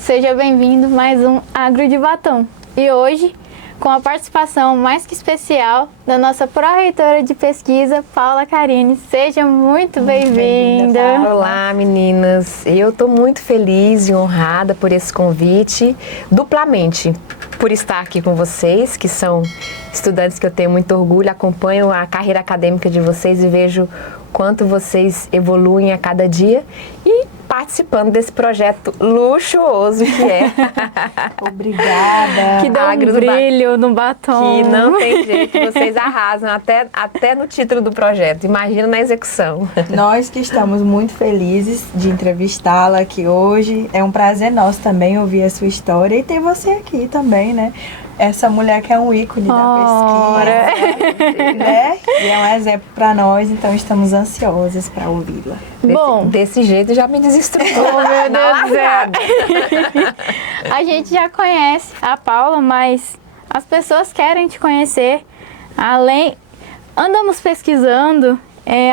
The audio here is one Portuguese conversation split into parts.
Seja bem-vindo a mais um Agro de Batom. E hoje, com a participação mais que especial da nossa pró-reitora de pesquisa, Paula Carini. Seja muito bem-vinda. Olá, meninas. Eu estou muito feliz e honrada por esse convite, duplamente por estar aqui com vocês, que são estudantes que eu tenho muito orgulho, acompanho a carreira acadêmica de vocês e vejo quanto vocês evoluem a cada dia e participando desse projeto luxuoso que é. Obrigada. Que dá um brilho no batom. Que não tem jeito, vocês arrasam até no título do projeto, imagina na execução. Nós que estamos muito felizes de entrevistá-la aqui hoje. É um prazer nosso também ouvir a sua história e ter você aqui também, né? Essa mulher que é um ícone da pesquisa, né? E é um exemplo para nós, então estamos ansiosas para ouvi-la. Bom, desse jeito já me desestruturou. Oh, meu Deus do céu. A gente já conhece a Paula, mas as pessoas querem te conhecer. Andamos pesquisando,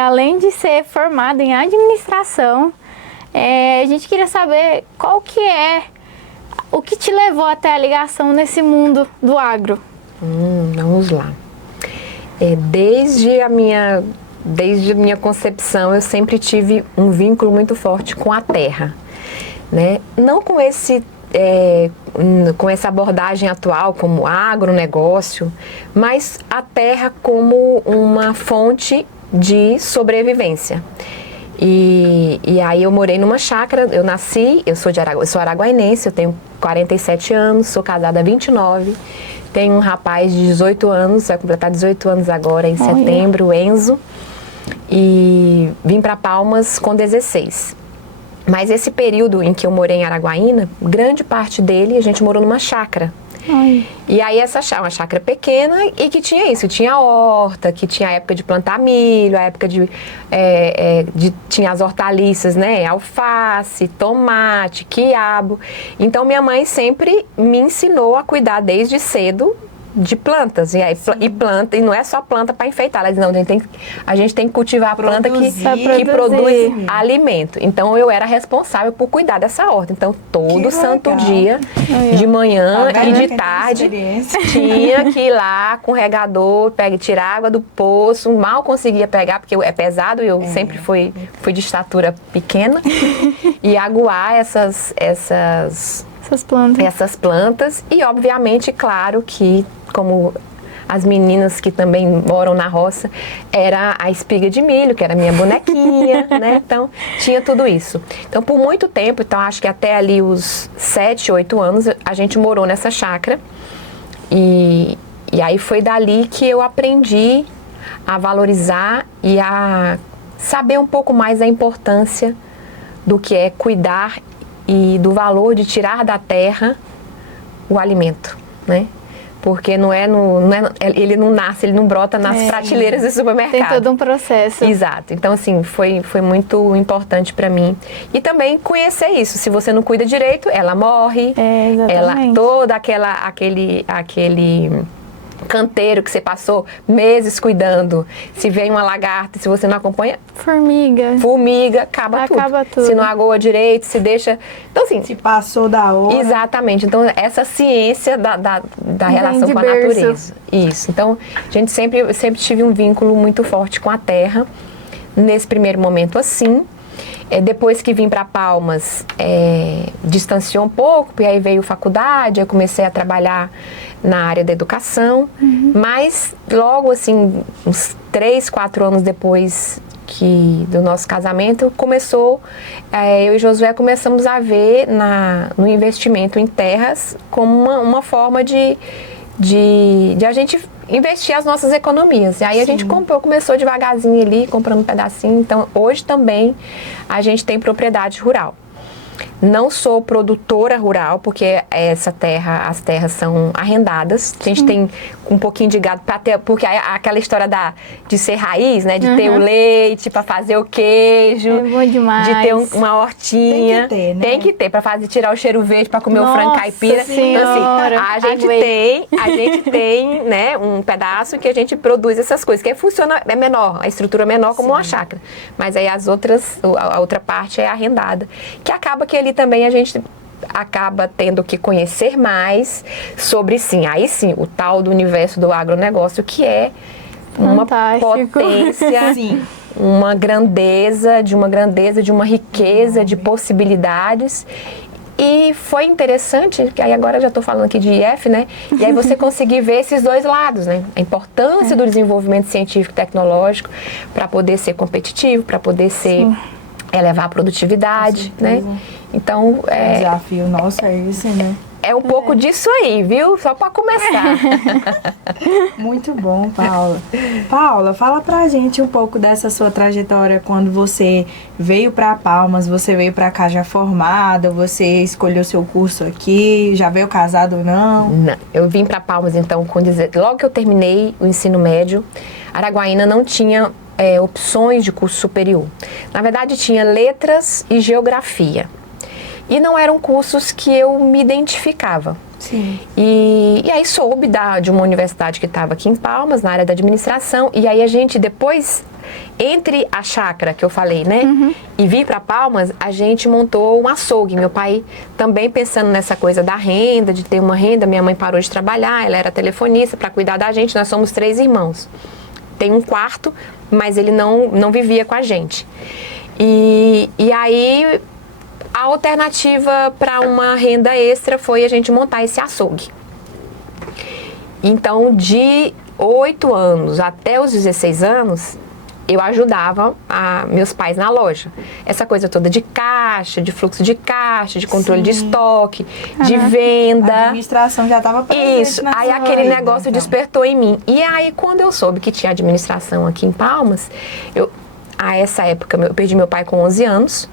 além de ser formada em administração, a gente queria saber o que te levou até a ligação nesse mundo do agro. Vamos lá. Desde a minha concepção, eu sempre tive um vínculo muito forte com a terra, né? Não com essa abordagem atual como agronegócio, mas a terra como uma fonte de sobrevivência. E aí eu morei numa chácara, eu sou araguainense, eu tenho 47 anos, sou casada há 29, tenho um rapaz de 18 anos, vai completar 18 anos agora em setembro, o Enzo, e vim para Palmas com 16. Mas esse período em que eu morei em Araguaína, grande parte dele a gente morou numa chácara. E aí uma chácara pequena e que tinha isso, tinha horta, que tinha a época de plantar milho, a época tinha as hortaliças, né, alface, tomate, quiabo. Então minha mãe sempre me ensinou a cuidar desde cedo de plantas, e não é só planta para enfeitar, ela diz, não, a gente tem que cultivar a planta que produz alimento. Então eu era responsável por cuidar dessa horta. Então todo santo dia, de manhã e de tarde, tinha que ir lá com o regador, tirar água do poço, mal conseguia pegar, porque é pesado, e eu sempre fui de estatura pequena, e aguar essas plantas e obviamente, claro que como as meninas que também moram na roça, era a espiga de milho, que era a minha bonequinha, né? Então, tinha tudo isso. Então, por muito tempo, acho que até ali os 7, 8 anos, a gente morou nessa chácara. E aí foi dali que eu aprendi a valorizar e a saber um pouco mais da importância do que é cuidar e do valor de tirar da terra o alimento, né? Porque ele não nasce, ele não brota nas prateleiras do supermercado. Tem todo um processo. Exato. Então, assim, foi muito importante para mim. E também conhecer isso. Se você não cuida direito, ela morre. Exatamente. Toda aquele canteiro que você passou meses cuidando, se vem uma lagarta, se você não acompanha, formiga, acaba tudo. Se não agoa direito, se deixa, então assim, se passou da hora. Exatamente. Então essa ciência da relação com a natureza, isso. Então a gente eu sempre tive um vínculo muito forte com a terra. Nesse primeiro momento, assim. Depois que vim para Palmas, distanciou um pouco, e aí veio faculdade, eu comecei a trabalhar na área da educação, mas logo assim, uns 3, 4 anos depois do nosso casamento, eu e Josué começamos a ver no investimento em terras como uma forma de a gente investir as nossas economias. E aí a gente começou devagarzinho ali, comprando um pedacinho. Então, hoje também a gente tem propriedade rural. Não sou produtora rural, porque as terras são arrendadas. A gente tem um pouquinho de gado para ter, porque aquela história de ser raiz, né? De ter o leite para fazer o queijo. É bom demais. De ter uma hortinha. Tem que ter, né? Tem que ter para tirar o cheiro verde, para comer o frango caipira. Senhora, então, assim, a gente tem, né, um pedaço que a gente produz essas coisas, que funciona, é menor, a estrutura é menor como uma chácara. Mas aí a outra parte é arrendada. Que acaba que ali também a gente acaba tendo que conhecer mais sobre, aí sim, o tal do universo do agronegócio, que é uma potência, Sim. uma grandeza, de uma riqueza de possibilidades. E foi interessante, que aí agora eu já estou falando aqui de IF, né? E aí você conseguir ver esses dois lados, né? A importância do desenvolvimento científico e tecnológico para poder ser competitivo, para poder ser elevar a produtividade, né? Então, O desafio nosso é esse, né? é um pouco disso aí, viu? Só para começar. Muito bom, Paula. Paula, fala pra gente um pouco dessa sua trajetória quando você veio pra Palmas, você veio pra cá já formada, você escolheu seu curso aqui, já veio casado ou não? Não, eu vim para Palmas, então, logo que eu terminei o ensino médio, Araguaína não tinha opções de curso superior. Na verdade, tinha letras e geografia. E não eram cursos que eu me identificava. Sim. E aí soube de uma universidade que estava aqui em Palmas, na área da administração, e aí a gente depois, entre a chácara que eu falei, né, e vir para Palmas, a gente montou um açougue. Meu pai também pensando nessa coisa da renda, de ter uma renda, minha mãe parou de trabalhar, ela era telefonista para cuidar da gente, nós somos 3 irmãos. Tem um quarto, mas ele não vivia com a gente. E aí a alternativa para uma renda extra foi a gente montar esse açougue. Então, de 8 anos até os 16 anos, eu ajudava meus pais na loja. Essa coisa toda de caixa, de fluxo de caixa, de controle de estoque, de venda. A administração já estava presente. Isso, na aí sua aquele vida, negócio então. despertou em mim. E aí, quando eu soube que tinha administração aqui em Palmas, a essa época, eu perdi meu pai com 11 anos.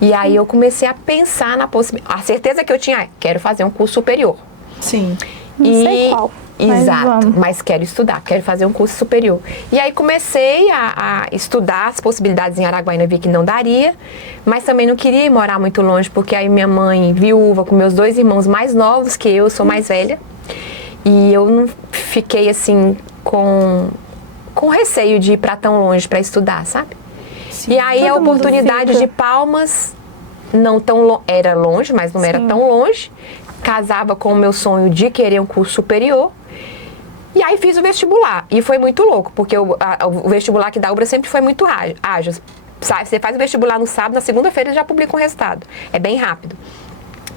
E aí eu comecei a pensar na possibilidade. A certeza que eu tinha quero fazer um curso superior. Sim. Não sei qual. Exato, mas quero estudar, quero fazer um curso superior. E aí comecei a estudar as possibilidades em Araguaína, vi que não daria, mas também não queria ir morar muito longe, porque aí minha mãe, viúva, com meus 2 irmãos mais novos que eu sou mais velha, e eu não fiquei assim com receio de ir para tão longe para estudar, sabe? Sim. E aí a Todo mundo oportunidade fica. de Palmas era longe, mas não era tão longe. Casava com o meu sonho de querer um curso superior. E aí fiz o vestibular. E foi muito louco, porque o vestibular aqui da UBRA sempre foi muito ágil. Sabe? Você faz o vestibular no sábado, na segunda-feira já publica o resultado. É bem rápido.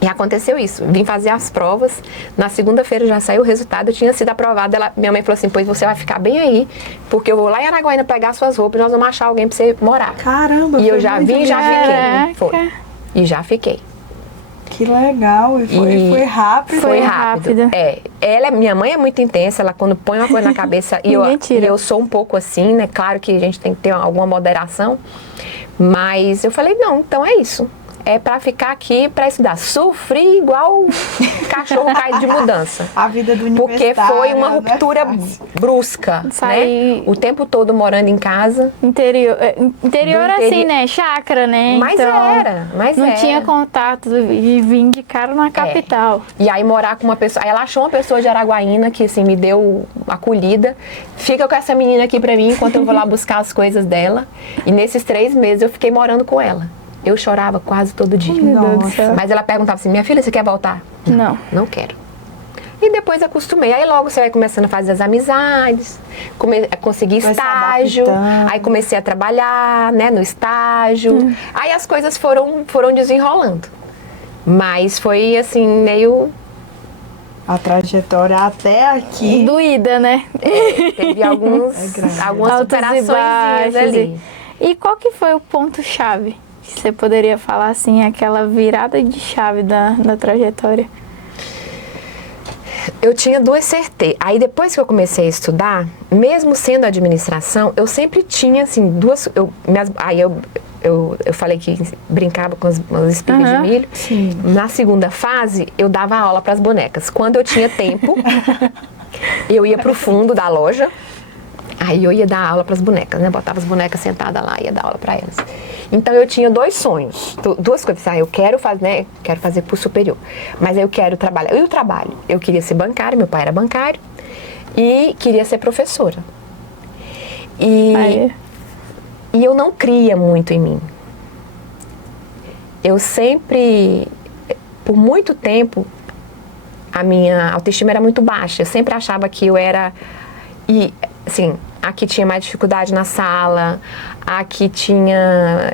E aconteceu isso. Vim fazer as provas. Na segunda-feira já saiu o resultado. Eu tinha sido aprovada. Minha mãe falou assim, pois você vai ficar bem aí, porque eu vou lá em Araguaína pegar suas roupas e nós vamos achar alguém pra você morar. Caramba, E eu foi já muito vim e já legal. fiquei. Foi. E já fiquei. Que legal. E foi rápido. Foi Foi rápido. rápido. Minha mãe é muito intensa, ela quando põe uma coisa na cabeça, e Ninguém tira. eu sou um pouco assim, né? Claro que a gente tem que ter alguma moderação, mas eu falei, não, então é isso. É pra ficar aqui pra estudar. Sofri igual cachorro caído de mudança. A vida do Porque universitário foi uma não é ruptura fácil. brusca, Saí- né? O tempo todo morando em casa. Interior Do assim, né? Chácara, né? Mas Não era. tinha contato e vim de cara na capital. E aí morar com uma pessoa... Aí ela achou uma pessoa de Araguaína que, assim, me deu acolhida. Fica com essa menina aqui pra mim enquanto eu vou lá buscar as coisas dela. E nesses 3 meses eu fiquei morando com ela. Eu chorava quase todo dia. Meu Deus do Nossa. céu. Mas ela perguntava assim, minha filha, você quer voltar? Não. Não quero. E depois acostumei. Aí logo você vai começando a fazer as amizades, conseguir Vai se estágio. adaptando. Aí comecei a trabalhar, né, no estágio. Aí as coisas foram desenrolando. Mas foi assim, meio... A trajetória até aqui. Doída, né? Teve algumas Altos e superações baixos. ali. E qual que foi o ponto-chave? Que você poderia falar assim, aquela virada de chave da trajetória? Eu tinha 2 certezas. Aí depois que eu comecei a estudar, mesmo sendo administração, eu sempre tinha assim 2. Eu falei que brincava com as espigas de milho. Sim. Na segunda fase, eu dava aula para as bonecas. Quando eu tinha tempo, eu ia pro fundo da loja. Aí eu ia dar aula para as bonecas, né? Botava as bonecas sentadas lá e ia dar aula para elas. Então eu tinha 2 sonhos, 2 coisas. Eu quero fazer, né? Quero fazer pro superior. Mas eu quero trabalhar. E o trabalho? Eu queria ser bancária, meu pai era bancário. E queria ser professora. E eu não cria muito em mim. Eu sempre, por muito tempo, a minha autoestima era muito baixa. Eu sempre achava que eu era... E, assim, aqui tinha mais dificuldade na sala, aqui tinha...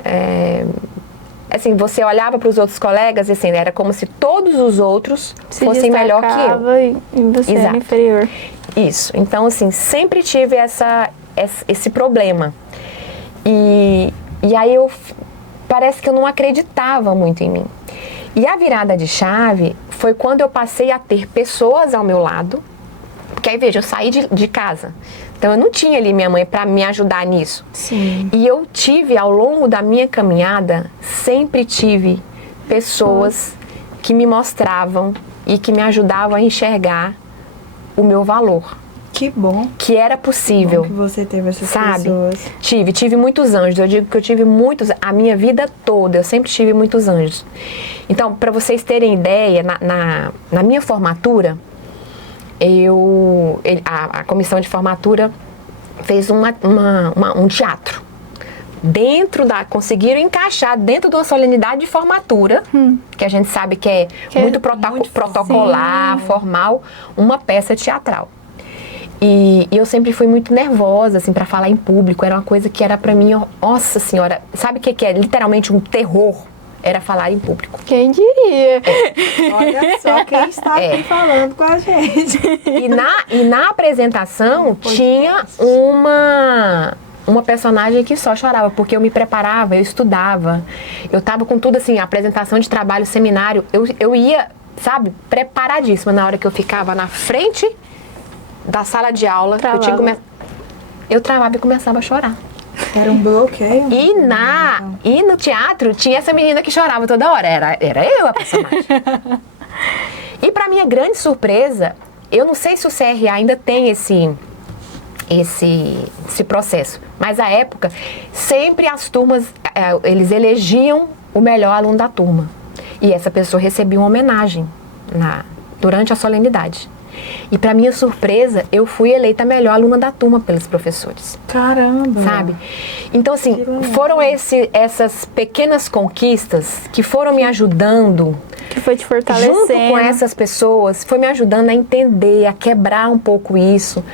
assim, você olhava para os outros colegas e assim, era como se todos os outros fossem melhor que eu. E você era inferior. Isso. Então, assim, sempre tive esse problema. E aí parece que eu não acreditava muito em mim. E a virada de chave foi quando eu passei a ter pessoas ao meu lado. Porque aí, veja, eu saí de casa. Então, eu não tinha ali minha mãe para me ajudar nisso. Sim. E eu tive, ao longo da minha caminhada, sempre tive pessoas que me mostravam e que me ajudavam a enxergar o meu valor. Que bom. Que era possível. Que você teve essas sabe? pessoas. Tive muitos anjos. Eu digo que eu tive muitos, a minha vida toda, eu sempre tive muitos anjos. Então, para vocês terem ideia, na minha formatura, a comissão de formatura fez um teatro. Conseguiram encaixar dentro de uma solenidade de formatura, que a gente sabe que é muito protocolar, formal, uma peça teatral. E eu sempre fui muito nervosa, assim, para falar em público. Era uma coisa que era para mim, nossa senhora, sabe o que é literalmente um terror? Era falar em público. Quem diria? Olha só quem está aqui falando com a gente. E na apresentação tinha uma personagem que só chorava, porque eu me preparava, eu estudava. Eu tava com tudo assim, apresentação de trabalho, seminário. Eu ia, sabe, preparadíssima. Na hora que eu ficava na frente da sala de aula, eu travava e começava a chorar. Era um bloqueio? E no teatro tinha essa menina que chorava toda hora. Era eu a personagem. E pra minha grande surpresa, eu não sei se o CRA ainda tem esse processo, mas à época, sempre as turmas, eles elegiam o melhor aluno da turma. E essa pessoa recebia uma homenagem durante a solenidade. E para minha surpresa, eu fui eleita a melhor aluna da turma pelos professores. Caramba! Sabe? Então, assim, foram essas pequenas conquistas que foram me ajudando. Que foi te fortalecendo. Junto com essas pessoas, foi me ajudando a entender, a quebrar um pouco isso,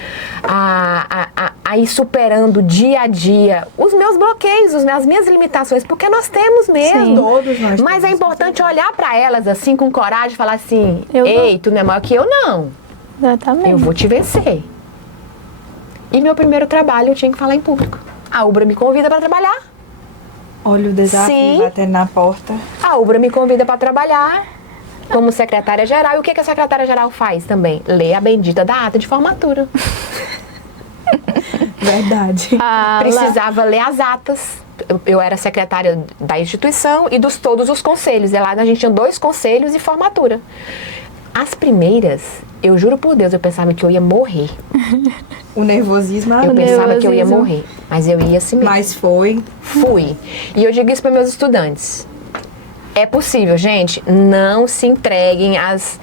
a ir superando dia a dia os meus bloqueios, as minhas limitações, porque nós temos mesmo. Sim, todos nós Mas temos. é importante olhar para elas assim, com coragem, e falar assim, ei, tu não é maior que eu, não. Exatamente. Eu vou te vencer. E meu primeiro trabalho eu tinha que falar em público. A Ubra me convida para trabalhar. Olha o desafio batendo na porta. A Ubra me convida para trabalhar como secretária-geral. E o que a secretária-geral faz também? Lê a bendita da ata de formatura. Verdade. Precisava ler as atas. Eu era secretária da instituição e dos todos os conselhos. E lá a gente tinha 2 conselhos e formatura. As primeiras, eu juro por Deus, eu pensava que eu ia morrer. O nervosismo. Eu pensava que eu ia morrer, mas eu ia assim mesmo. Mas foi. Fui. E eu digo isso para meus estudantes. É possível, gente, não se entreguem aos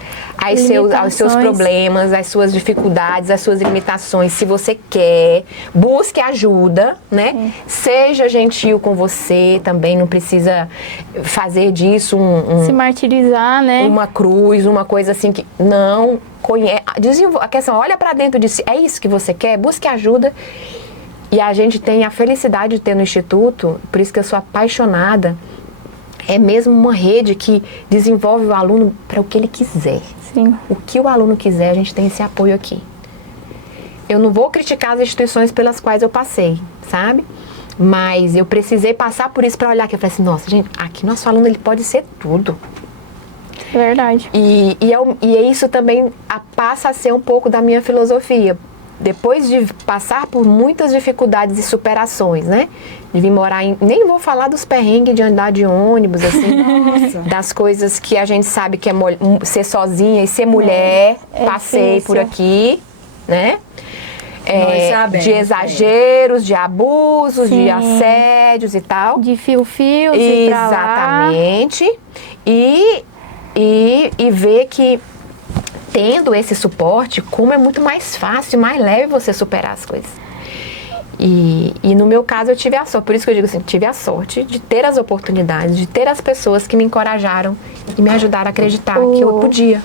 seus problemas, às suas dificuldades, às suas limitações. Se você quer, busque ajuda, né? Seja gentil com você também, não precisa fazer disso se martirizar, né? Uma cruz, uma coisa assim que não conhece. A questão, olha para dentro de si, é isso que você quer? Busque ajuda. E a gente tem a felicidade de ter no Instituto, por isso que eu sou apaixonada. É mesmo uma rede que desenvolve o aluno para o que ele quiser. Sim. O que o aluno quiser, a gente tem esse apoio aqui. Eu não vou criticar as instituições pelas quais eu passei, sabe? Mas eu precisei passar por isso para olhar aqui. Eu falei assim, nossa, gente, aqui nosso aluno ele pode ser tudo. Verdade. E isso também passa a ser um pouco da minha filosofia. Depois de passar por muitas dificuldades e superações, né? De vir morar nem vou falar dos perrengues de andar de ônibus, assim. Das coisas que a gente sabe que é ser sozinha e ser mulher. Passei difícil. por aqui, né? Sabemos, de exageros, de abusos, de assédios e tal. De fio-fio, de pra lá. Exatamente. E ver que tendo esse suporte, como é muito mais fácil, mais leve você superar as coisas. E no meu caso eu tive a sorte, por isso que eu digo assim, tive a sorte de ter as oportunidades, de ter as pessoas que me encorajaram e me ajudaram a acreditar que eu podia.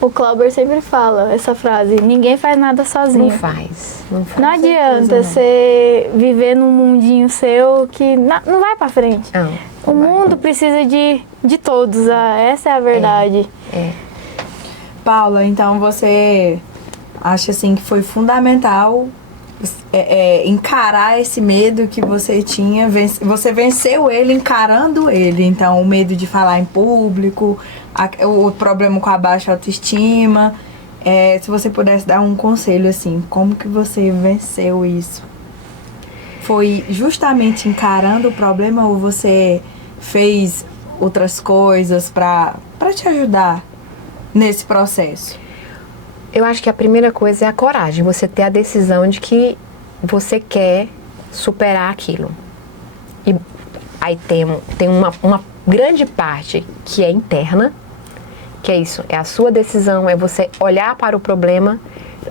O Clauber sempre fala essa frase, ninguém faz nada sozinho. Não faz. Não adianta você viver num mundinho seu que não vai pra frente. Não, o mundo precisa de todos, essa é a verdade. Paula, então você acha assim que foi fundamental encarar esse medo que você tinha, você venceu ele encarando ele, então o medo de falar em público, o problema com a baixa autoestima, se você pudesse dar um conselho assim, como que você venceu isso? Foi justamente encarando o problema ou você fez outras coisas para te ajudar nesse processo? Eu acho que a primeira coisa é a coragem, você ter a decisão de que você quer superar aquilo. E aí tem uma grande parte que é interna, que é isso, é a sua decisão, é você olhar para o problema,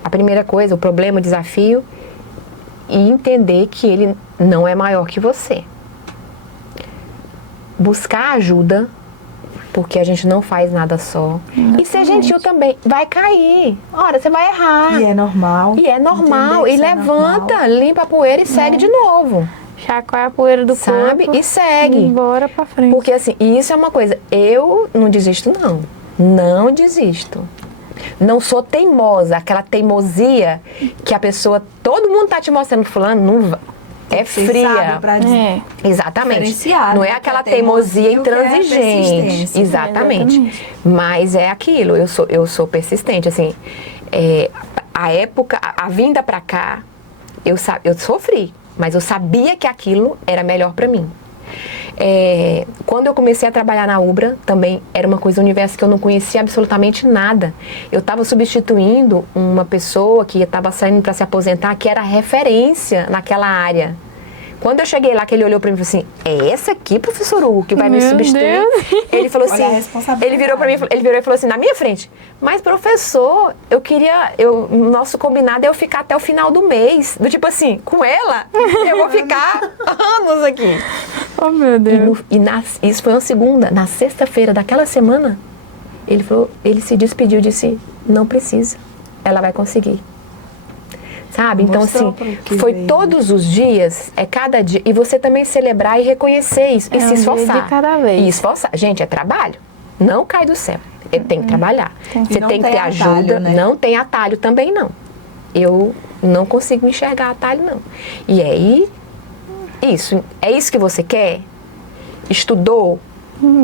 a primeira coisa, o problema, o desafio, e entender que ele não é maior que você. Buscar ajuda, porque a gente não faz nada só. Exatamente. E ser gentil também. Vai cair. Ora, você vai errar. E é normal. E é normal. E levanta, normal. Limpa a poeira e segue de novo. Chacoalha a poeira do corpo. E segue. E bora pra frente. Porque assim, isso é uma coisa. Eu não desisto, não. Não desisto. Não sou teimosa. Aquela teimosia que a pessoa... Todo mundo tá te mostrando, fulano, não vai. É fria. Exatamente. Não é aquela teimosia intransigente. Exatamente. Mas é aquilo. Eu sou persistente. Assim, a época, a vinda pra cá, eu sofri. Mas eu sabia que aquilo era melhor pra mim. Quando eu comecei a trabalhar na Ubra, também era uma coisa, um universo que eu não conhecia absolutamente nada. Eu estava substituindo uma pessoa que estava saindo para se aposentar, que era referência naquela área. Quando eu cheguei lá, que ele olhou para mim e falou assim, é essa aqui, professor Hugo, que vai me substituir? Deus. Ele falou assim, ele virou para mim, ele virou e falou assim, na minha frente, mas professor, nosso combinado é eu ficar até o final do mês. Do tipo assim, com ela, eu vou ficar anos aqui. Oh, meu Deus. Isso foi uma segunda. Na sexta-feira daquela semana, ele se despediu e disse, não precisa, ela vai conseguir. Sabe? Então, assim, foi todos os dias, cada dia. E você também celebrar e reconhecer isso. E se esforçar. Dia de cada vez. E esforçar. Gente, é trabalho. Não cai do céu. Ele tem que trabalhar. Você tem que ter ajuda. Né? Não tem atalho também, não. Eu não consigo enxergar atalho, não. E aí, é isso que você quer? Estudou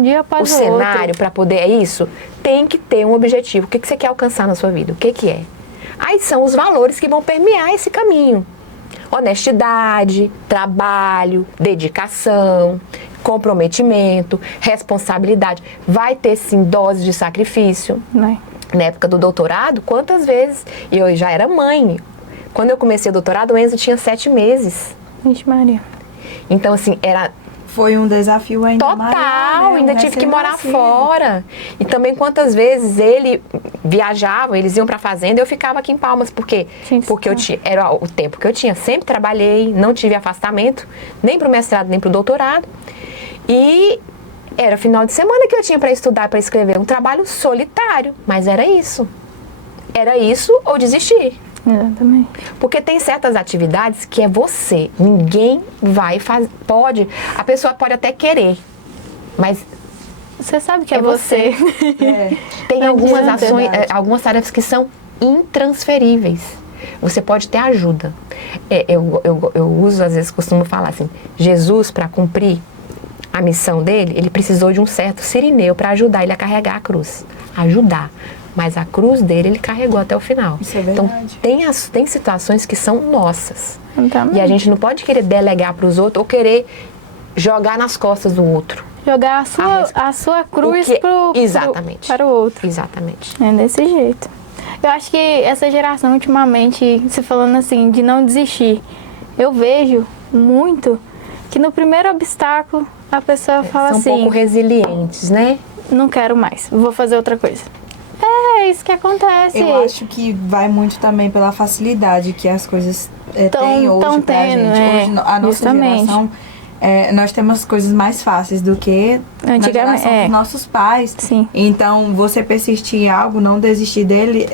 dia após o cenário para poder... É isso? Tem que ter um objetivo. O que você quer alcançar na sua vida? O que é? Aí são os valores que vão permear esse caminho. Honestidade, trabalho, dedicação, comprometimento, responsabilidade. Vai ter, sim, dose de sacrifício. Não. Na época do doutorado, quantas vezes... Eu já era mãe. Quando eu comecei o doutorado, o Enzo tinha 7 meses. Vixe, Maria. Então, assim, era... Foi um desafio ainda total, maior, né? Ainda tive que morar fora. E também quantas vezes ele viajava, eles iam pra fazenda, eu ficava aqui em Palmas, porque era o tempo que eu tinha. Sempre trabalhei, não tive afastamento, nem pro mestrado, nem pro doutorado. E era final de semana que eu tinha para estudar, para escrever, um trabalho solitário, mas era isso. Era isso ou desistir. Exatamente. Porque tem certas atividades que é você. Ninguém vai fazer. A pessoa pode até querer, mas você sabe que é você. Tem algumas ações, algumas tarefas que são intransferíveis. Você pode ter ajuda. Eu uso, às vezes, costumo falar assim, Jesus, para cumprir a missão dele, ele precisou de um certo sirineu para ajudar ele a carregar a cruz. Ajudar. Mas a cruz dele, ele carregou até o final. Isso é verdade. Então, tem situações que são nossas. Também. E a gente não pode querer delegar para os outros ou querer jogar nas costas do outro. Jogar a sua cruz para o outro. Exatamente. É desse jeito. Eu acho que essa geração, ultimamente, se falando assim, de não desistir, eu vejo muito que no primeiro obstáculo, a pessoa fala são assim... São um pouco resilientes, né? Não quero mais, vou fazer outra coisa. é isso que acontece. Eu acho que vai muito também pela facilidade que as coisas têm hoje pra gente. Hoje, a nossa geração, nós temos coisas mais fáceis do que na geração dos nossos pais. Sim. Então, você persistir em algo, não desistir dele,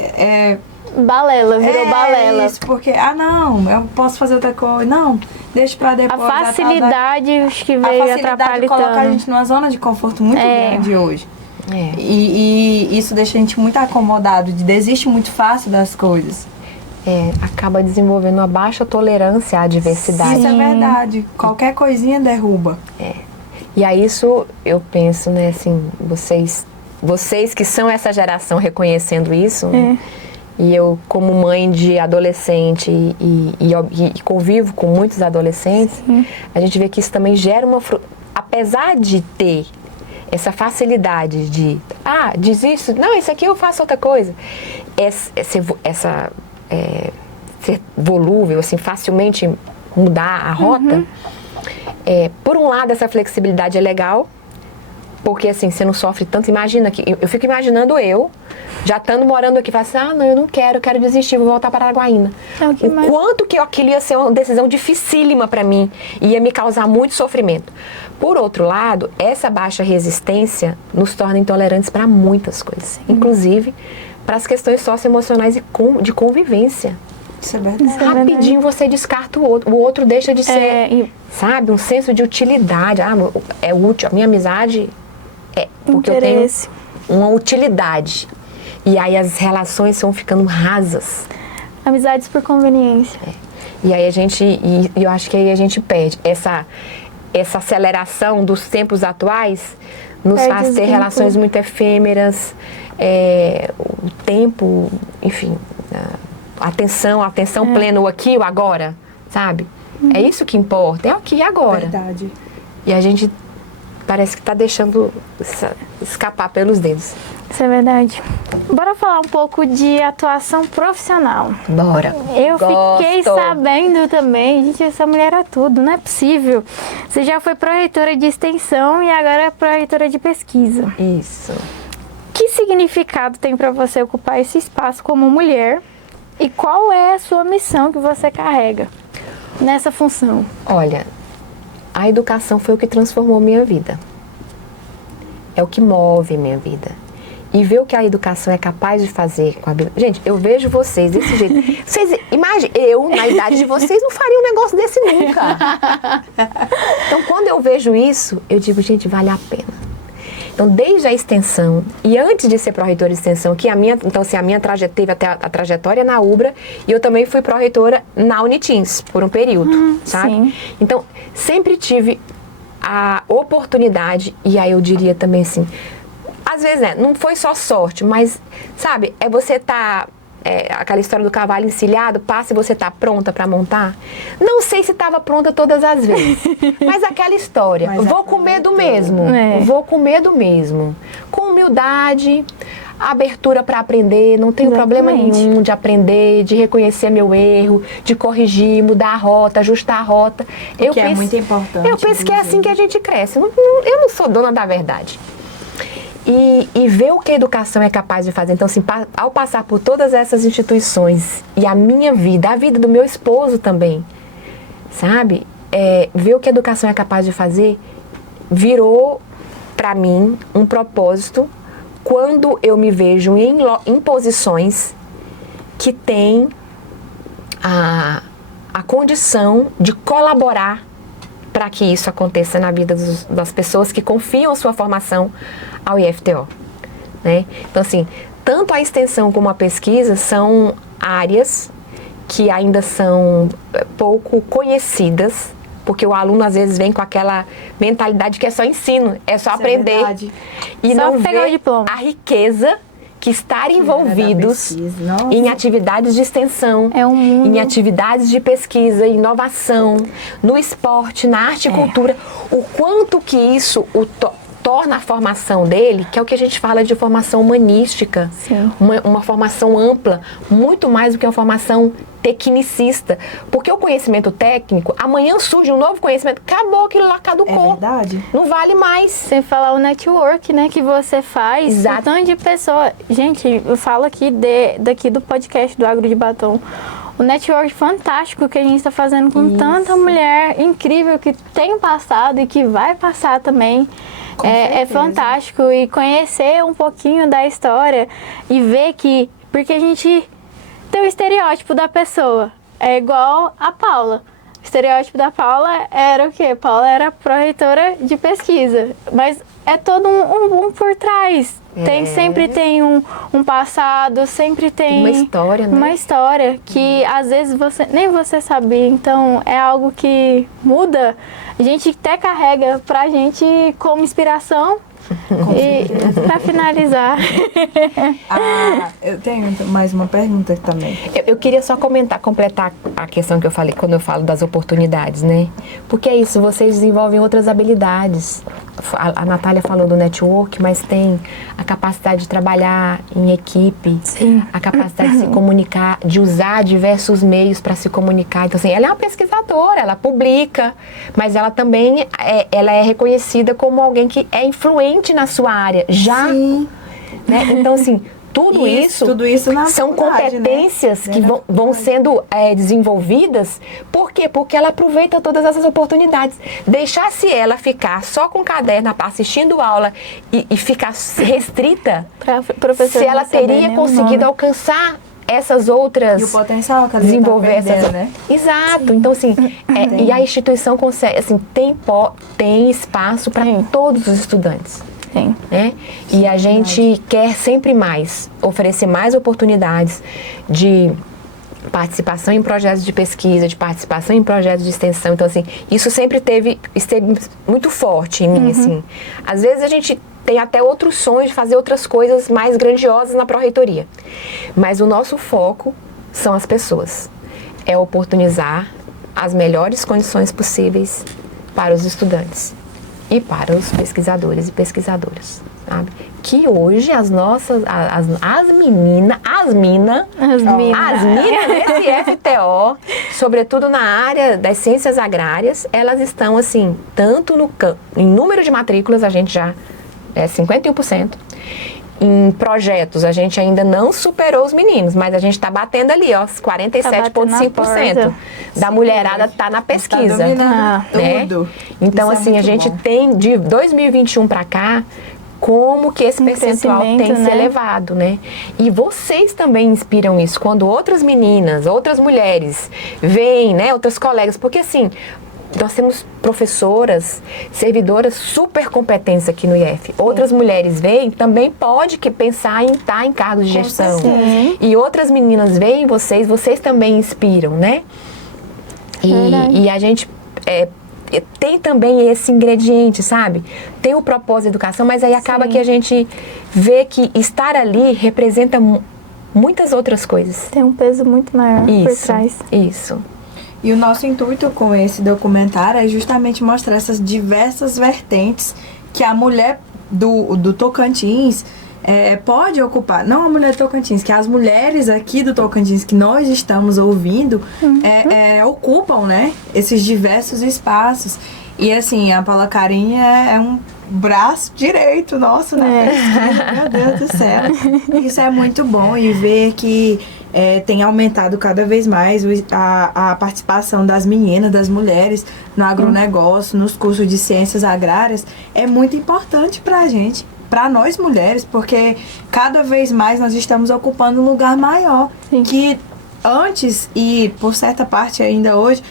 balela, virou balela. Isso, porque, não, eu posso fazer outra coisa. Não, deixa pra depois. A facilidade acho que veio atrapalhando. Coloca a gente numa zona de conforto muito grande hoje. E isso deixa a gente muito acomodado, desiste muito fácil das coisas. Acaba desenvolvendo uma baixa tolerância à diversidade. Isso é verdade. Qualquer coisinha derruba. E a isso eu penso, né, assim, vocês que são essa geração reconhecendo isso, né? E eu, como mãe de adolescente e convivo com muitos adolescentes, a gente vê que isso também gera apesar de ter essa facilidade de, desisto, não, isso aqui eu faço outra coisa. Ser volúvel, assim, facilmente mudar a rota. Por um lado, essa flexibilidade é legal, porque assim, você não sofre tanto. Imagina que eu fico imaginando já estando morando aqui, falo assim, não, eu não quero desistir, vou voltar para Araguaína. Quanto que aquilo ia ser uma decisão dificílima para mim, ia me causar muito sofrimento. Por outro lado, essa baixa resistência nos torna intolerantes para muitas coisas, inclusive para as questões socioemocionais e de convivência. Isso é verdade. Rapidinho você descarta o outro deixa de ser, sabe, um senso de utilidade. É útil, a minha amizade porque eu tenho uma utilidade. E aí as relações vão ficando rasas. Amizades por conveniência. E aí eu acho que aí a gente perde. Essa aceleração dos tempos atuais nos faz ter relações muito efêmeras, o tempo, enfim, atenção plena, o aqui, o agora, sabe? É isso que importa, é o aqui e agora. Verdade. E a gente parece que está deixando escapar pelos dedos. Isso é verdade. Bora falar um pouco de atuação profissional. Bora. Eu fiquei sabendo também, gente, essa mulher é tudo, não é possível. Você já foi pró-reitora de extensão e agora é pró-reitora de pesquisa. Isso. Que significado tem para você ocupar esse espaço como mulher e qual é a sua missão que você carrega nessa função? Olha, a educação foi o que transformou minha vida. É o que move minha vida. E ver o que a educação é capaz de fazer com a vida. Gente, eu vejo vocês desse jeito. Vocês imaginem, eu, na idade de vocês, não faria um negócio desse nunca. Então, quando eu vejo isso, eu digo, gente, vale a pena. Então, desde a extensão, e antes de ser pró-reitora de extensão, então, assim, a minha teve até a trajetória na UBRA, e eu também fui pró-reitora na Unitins, por um período, sabe? Sim. Então, sempre tive a oportunidade, e aí eu diria também assim, às vezes, não foi só sorte, mas, sabe, você aquela história do cavalo encilhado, passa e você tá pronta para montar. Não sei se estava pronta todas as vezes, mas aquela história, vou com medo mesmo, vou com medo mesmo, com humildade, abertura para aprender, não tenho problema nenhum de aprender, de reconhecer meu erro, de corrigir, mudar a rota, ajustar a rota. É muito importante. Eu penso que é assim que a gente cresce. Eu não sou dona da verdade. E ver o que a educação é capaz de fazer. Então, assim, ao passar por todas essas instituições e a minha vida, a vida do meu esposo também, sabe? Ver o que a educação é capaz de fazer virou, para mim, um propósito quando eu me vejo em posições que têm a condição de colaborar para que isso aconteça na vida das pessoas que confiam a sua formação ao IFTO, né? Então, assim, tanto a extensão como a pesquisa são áreas que ainda são pouco conhecidas, porque o aluno às vezes vem com aquela mentalidade que é só ensino, é só aprender e só não pegar o vê diploma. a riqueza que estar envolvidos em atividades de extensão, em atividades de pesquisa, inovação, no esporte, na arte e cultura, o quanto que isso torna a formação dele, que é o que a gente fala de formação humanística, uma formação ampla, muito mais do que uma formação tecnicista. Porque o conhecimento técnico, amanhã surge um novo conhecimento, acabou, aquilo lá caducou. É verdade. Não vale mais. Sem falar o network, né, que você faz. Exato. Um tanto de pessoa. Gente, eu falo aqui daqui do podcast do Agro de Batom. O network fantástico que a gente está fazendo com tanta mulher incrível que tem passado e que vai passar também. É fantástico. E conhecer um pouquinho da história e ver que... Porque a gente tem o estereótipo da pessoa. É igual a Paula. O estereótipo da Paula era o quê? Paula era pró-reitora de pesquisa. Mas é todo um por trás. Sempre tem um passado, sempre tem... Uma história, né? Uma história que às vezes nem você sabia. Então é algo que muda. A gente até carrega pra gente como inspiração. E pra finalizar... eu tenho mais uma pergunta também. Eu queria só completar a questão que eu falei quando eu falo das oportunidades, né? Porque é isso, vocês desenvolvem outras habilidades. A Natália falou do network, mas tem a capacidade de trabalhar em equipe, Sim. a capacidade de se comunicar, de usar diversos meios para se comunicar. Então, assim, ela é uma pesquisadora, ela publica, mas ela também ela é reconhecida como alguém que é influente na sua área, já. Sim. Né? Então, assim, tudo isso são competências, né, que vão sendo desenvolvidas. Por quê? Porque ela aproveita todas essas oportunidades. Deixasse ela ficar só com o caderno, assistindo aula e ficar restrita, se ela teria conseguido alcançar essas outras... E o potencial que ela desenvolver tá perdendo, né? Exato. Sim. Então, assim, e a instituição consegue, assim, tem espaço para todos os estudantes. Sim. Né? E a gente quer sempre mais, oferecer mais oportunidades de participação em projetos de pesquisa, de participação em projetos de extensão. Então, assim, isso sempre esteve muito forte em mim, assim. Às vezes a gente tem até outros sonhos de fazer outras coisas mais grandiosas na pró-reitoria. Mas o nosso foco são as pessoas. É oportunizar as melhores condições possíveis para os estudantes e para os pesquisadores e pesquisadoras, sabe? Que hoje as nossas, as meninas desse FTO, sobretudo na área das ciências agrárias, elas estão assim, tanto em número de matrículas, a gente já é 51%. Em projetos, a gente ainda não superou os meninos, mas a gente está batendo ali, ó, 47,5% da mulherada está na pesquisa. Tá dominando tudo. Então, isso assim, a gente tem, de 2021 para cá, como que esse percentual tem se elevado, né? E vocês também inspiram isso, quando outras meninas, outras mulheres veem, né, outras colegas, porque assim... Nós temos professoras, servidoras super competentes aqui no IF. Outras mulheres veem, também pode pensar em estar em cargos de gestão. Sim. E outras meninas veem vocês também inspiram, né? E a gente tem também esse ingrediente, sabe? Tem o propósito da educação, mas aí acaba que a gente vê que estar ali representa muitas outras coisas. Tem um peso muito maior por trás. Isso. E o nosso intuito com esse documentário é justamente mostrar essas diversas vertentes que a mulher do Tocantins pode ocupar. Não a mulher do Tocantins, que as mulheres aqui do Tocantins que nós estamos ouvindo ocupam, né, esses diversos espaços. E assim, a Paula Carinha é um braço direito nosso na pesquisa, meu Deus do céu. Isso é muito bom, e ver que tem aumentado cada vez mais a participação das meninas, das mulheres no agronegócio, nos cursos de ciências agrárias, é muito importante pra gente, pra nós mulheres, porque cada vez mais nós estamos ocupando um lugar maior. Sim. Que antes, e por certa parte ainda hoje,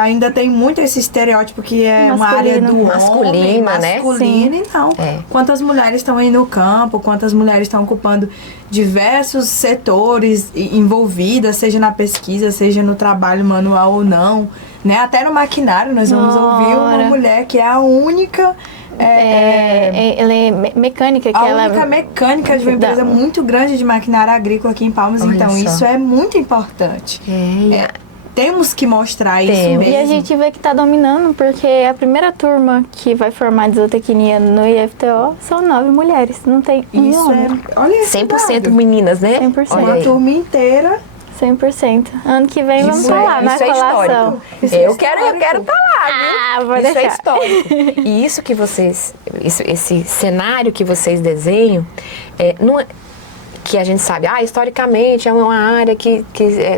ainda tem muito esse estereótipo que é uma área do homem, masculina, né? E não. Quantas mulheres estão aí no campo, quantas mulheres estão ocupando diversos setores envolvidas, seja na pesquisa, seja no trabalho manual ou não, né? Até no maquinário nós vamos ouvir uma mulher que é a única... ela é mecânica. A única mecânica de uma empresa muito grande de maquinário agrícola aqui em Palmas. Olha, então isso é muito importante. Temos que mostrar isso mesmo. E a gente vê que está dominando, porque a primeira turma que vai formar de zootecnia no IFTO são 9 mulheres. Não tem um homem. Olha 100% meninas, né? 100%. Uma turma inteira. 100%. Ano que vem vamos Isso falar na isso é colação. histórico. Eu quero estar lá, viu? Ah, vou Isso é deixar. histórico. E isso que vocês, esse cenário que vocês desenham, não é, que a gente sabe, historicamente é uma área que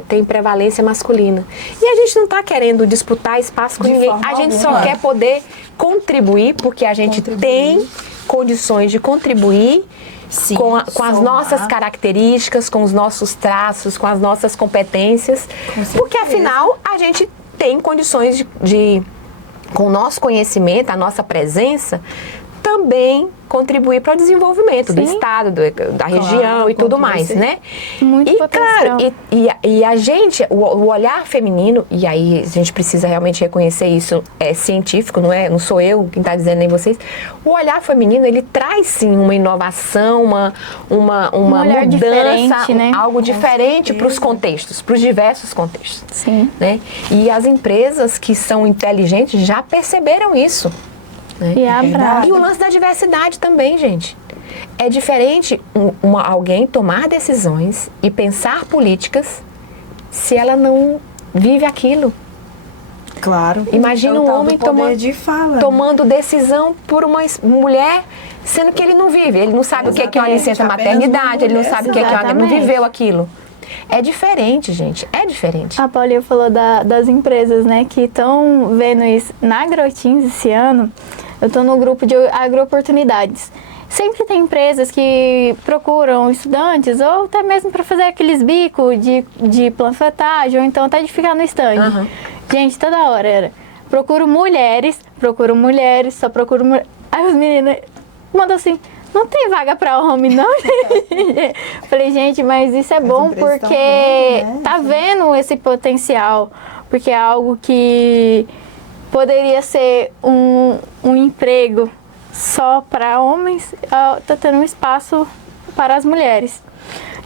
tem prevalência masculina. E a gente não está querendo disputar espaço com De ninguém. forma A gente só alguma. quer poder contribuir, porque a gente tem condições de contribuir Sim, com as somar. nossas características, com os nossos traços, com as nossas competências. Porque afinal a gente tem condições de com o nosso conhecimento, a nossa presença, também contribuir para o desenvolvimento do Sim. estado, da região e tudo mais, você. né? Muito E potencial. claro, e a gente, o olhar feminino, e aí a gente precisa realmente reconhecer isso, é científico, não sou eu quem está dizendo nem vocês. O olhar feminino, ele traz sim uma inovação, uma olhar mudança, diferente, né? algo diferente certeza. para os contextos, para os diversos contextos. Sim. Né? E as empresas que são inteligentes já perceberam isso. Né? E abraço. E o lance da diversidade também, gente. É diferente alguém tomar decisões e pensar políticas se ela não vive aquilo. Claro. Imagina É o um tal do homem poder de fala, né? tomando decisão por uma mulher, sendo que ele não vive. Ele não sabe o que é uma Exatamente, licença apenas maternidade, uma ele não mulher, sabe o que é ele não exatamente. viveu aquilo. É diferente, gente. É diferente. A Paulinha falou das empresas, né, que estão vendo isso. Na AgroTeens esse ano, eu estou no grupo de agrooportunidades. Sempre tem empresas que procuram estudantes ou até mesmo para fazer aqueles bicos de panfletagem ou então até de ficar no stand. Aham. Gente, toda hora era procuro mulheres, só procuro mulheres. Aí os meninos mandam assim, não tem vaga para homem não, gente? Falei, gente, mas isso é bom empresas tão porque vendo, né? tá vendo esse potencial, porque é algo que poderia ser um emprego só para homens, tá tendo um espaço para as mulheres.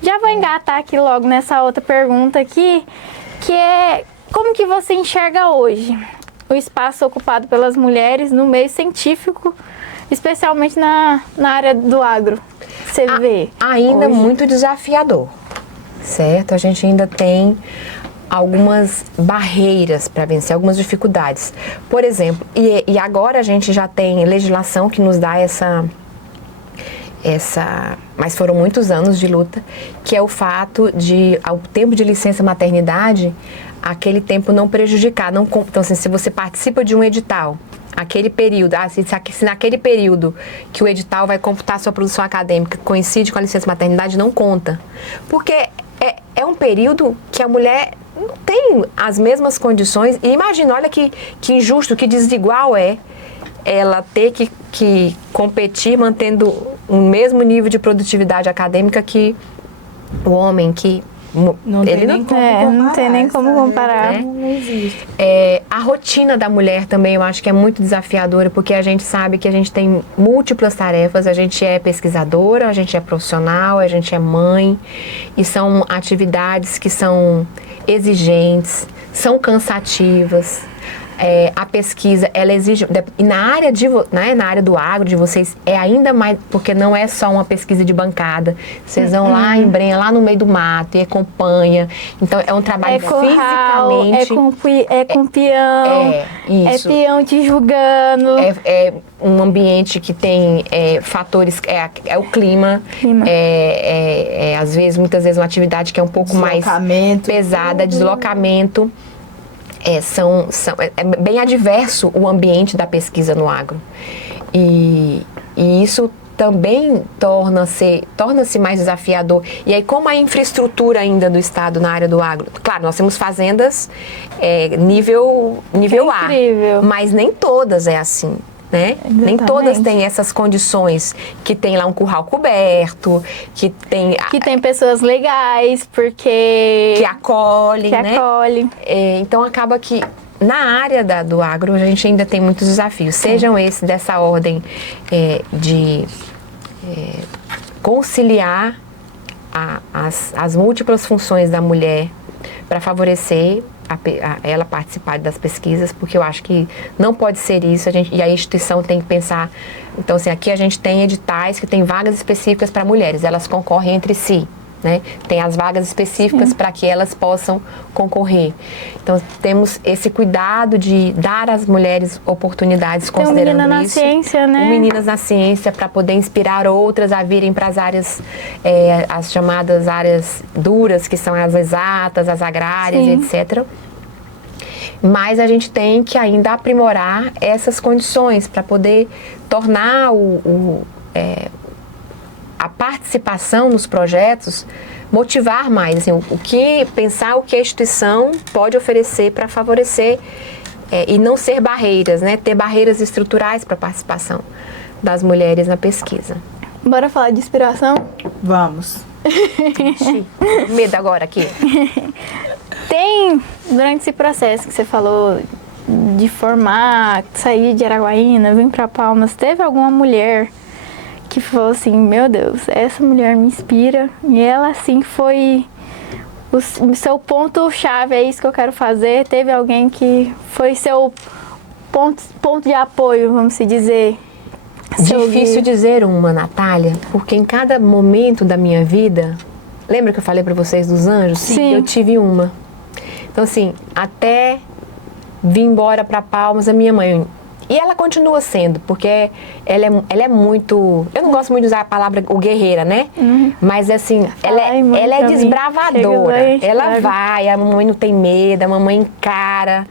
Já vou engatar aqui logo nessa outra pergunta aqui, que é como que você enxerga hoje o espaço ocupado pelas mulheres no meio científico, especialmente na área do agro? Você vê Ainda hoje? muito desafiador, certo? A gente ainda tem algumas barreiras para vencer, algumas dificuldades. Por exemplo, e agora a gente já tem legislação que nos dá mas foram muitos anos de luta, que é o fato de, ao tempo de licença maternidade, aquele tempo não prejudicar. Então, assim, se você participa de um edital, aquele período, se naquele período que o edital vai computar sua produção acadêmica coincide com a licença maternidade, não conta. Porque é um período que a mulher não tem as mesmas condições. E imagina, olha que injusto, que desigual é ela ter que competir mantendo o mesmo nível de produtividade acadêmica que o homem, que Não tem nem como comparar. não tem nem como essa comparar. regra Não existe. A rotina da mulher também eu acho que é muito desafiadora, porque a gente sabe que a gente tem múltiplas tarefas, a gente é pesquisadora, a gente é profissional, a gente é mãe, e são atividades que são exigentes, são cansativas. A pesquisa, ela exige, e na área do agro de vocês é ainda mais, porque não é só uma pesquisa de bancada, vocês vão lá em Brenha, lá no meio do mato e acompanha, então é um trabalho curral, fisicamente. é com peão, Isso. é peão te julgando. É um ambiente que tem fatores, é o clima, às vezes, muitas vezes uma atividade que é um pouco mais pesada, deslocamento. É bem adverso o ambiente da pesquisa no agro. E isso também torna-se mais desafiador. E aí, como a infraestrutura ainda do Estado na área do agro... Claro, nós temos fazendas nível A, incrível. mas nem todas é assim. Né? Nem todas têm essas condições, que tem lá um curral coberto, que tem pessoas legais, porque que acolhem, né? Então acaba que na área do agro a gente ainda tem muitos desafios, sejam esses dessa ordem de conciliar as múltiplas funções da mulher para favorecer ela participar das pesquisas, porque eu acho que não pode ser isso, e a instituição tem que pensar. Então, assim, aqui a gente tem editais que tem vagas específicas para mulheres, elas concorrem entre si, né? Tem as vagas específicas para que elas possam concorrer. Então, temos esse cuidado de dar às mulheres oportunidades, Tem considerando Menina na isso. Ciência, né? O Meninas na Ciência, para poder inspirar outras a virem para as áreas, as chamadas áreas duras, que são as exatas, as agrárias, Sim. etc. Mas a gente tem que ainda aprimorar essas condições para poder tornar a participação nos projetos, motivar mais, assim, pensar o que a instituição pode oferecer para favorecer e não ser barreiras, né? Ter barreiras estruturais para a participação das mulheres na pesquisa. Bora falar de inspiração? Vamos. Medo agora aqui. Tem, durante esse processo que você falou de formar, sair de Araguaína, vir para Palmas, teve alguma mulher que falou assim, meu Deus, essa mulher me inspira, e ela assim foi o seu ponto-chave, é isso que eu quero fazer? Teve alguém que foi seu ponto de apoio, vamos se dizer? Difícil dizer uma, Natália, porque em cada momento da minha vida, lembra que eu falei para vocês dos anjos? Sim. Eu tive uma. Então, assim, até vir embora para Palmas, a minha mãe. E ela continua sendo, porque ela é muito... Eu não gosto muito de usar a palavra guerreira, né? Mas, assim, ela é desbravadora. Ela vai, a mamãe não tem medo, a mamãe encara.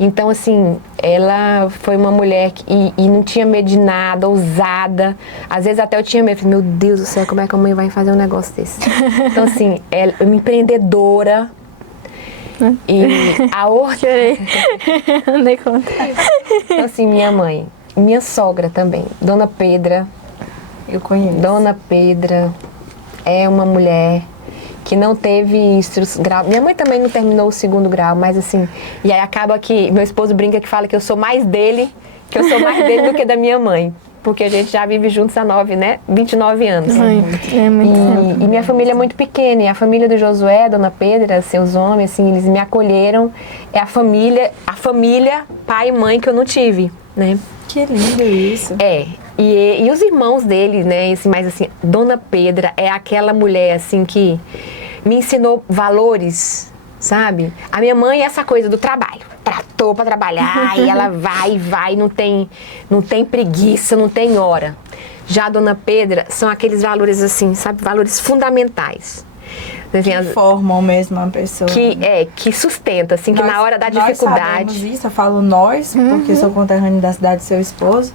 Então, assim, ela foi uma mulher e não tinha medo de nada, ousada. Às vezes até eu tinha medo. Falei, meu Deus do céu, como é que a mãe vai fazer um negócio desse? Então, assim, ela é uma empreendedora. E a outra... Chorei. Não dei conta. Então, assim, minha mãe, minha sogra também, Dona Pedra. Eu conheço. Dona Pedra é uma mulher que não teve grau. Minha mãe também não terminou o 2º grau, mas assim... E aí acaba que... Meu esposo brinca que fala que eu sou mais dele do que da minha mãe. Porque a gente já vive juntos há 29 anos. É muito tempo. E minha família é muito pequena. E a família do Josué, Dona Pedra, seus homens, assim, eles me acolheram. É a família, pai e mãe que eu não tive, né? Que lindo isso. E os irmãos dele, né? Mas assim, Dona Pedra é aquela mulher, assim, que me ensinou valores, sabe? A minha mãe é essa coisa do trabalho. Tratou para trabalhar e ela vai, não tem preguiça, não tem hora. Já a Dona Pedra são aqueles valores assim, sabe? Valores fundamentais. Assim, Que formam mesmo a pessoa. Que sustenta, assim, que na hora da dificuldade... Nós sabemos isso, eu falo nós, porque sou conterrânea da cidade do seu esposo.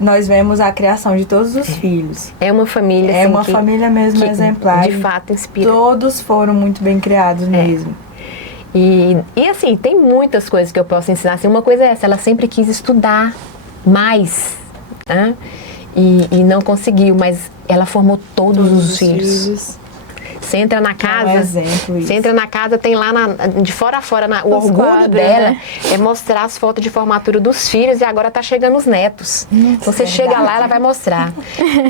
Nós vemos a criação de todos os filhos. É uma família, É assim, uma família mesmo que exemplar. de fato inspira. Todos foram muito bem criados mesmo. E assim, tem muitas coisas que eu posso ensinar. Assim, uma coisa é essa, ela sempre quis estudar mais, né? E não conseguiu, mas ela formou todos os filhos. Você entra na casa, exemplo, tem lá de fora a fora, o Os orgulho quadros, dela né? é mostrar as fotos de formatura dos filhos e agora tá chegando os netos. Então você chega lá, ela vai mostrar.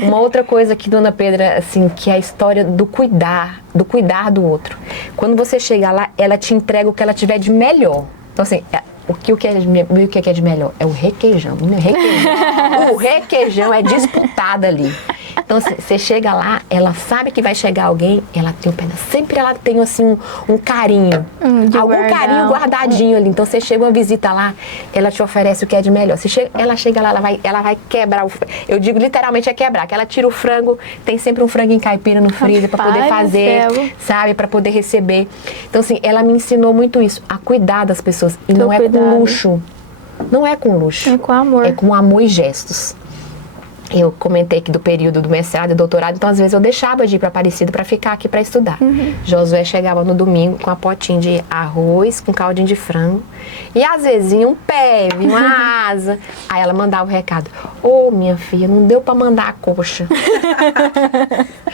Uma outra coisa que Dona Pedra, assim, que é a história do cuidar do outro. Quando você chega lá, ela te entrega o que ela tiver de melhor. Então assim, o que é de melhor? É o requeijão. O requeijão é disputado ali. Então, você chega lá, ela sabe que vai chegar alguém, ela tem o pé. Sempre ela tem, assim, um carinho. Carinho guardadinho ali. Então, você chega uma visita lá, ela te oferece o que é de melhor. Ela chega lá, ela vai quebrar o frango. Eu digo literalmente quebrar, que ela tira o frango, tem sempre um franguinho caipira no freezer para poder fazer, sabe? Para poder receber. Então, assim, ela me ensinou muito isso, a cuidar das pessoas. E não é com luxo. Não é com luxo. É com amor. É com amor e gestos. Eu comentei aqui do período do mestrado e doutorado, então às vezes eu deixava de ir para Aparecida para ficar aqui para estudar. Josué chegava no domingo com a potinha de arroz, com caldinho de frango, e às vezes vinha um pé, vinha uma asa. Aí ela mandava o recado: ô, minha filha, não deu para mandar a coxa.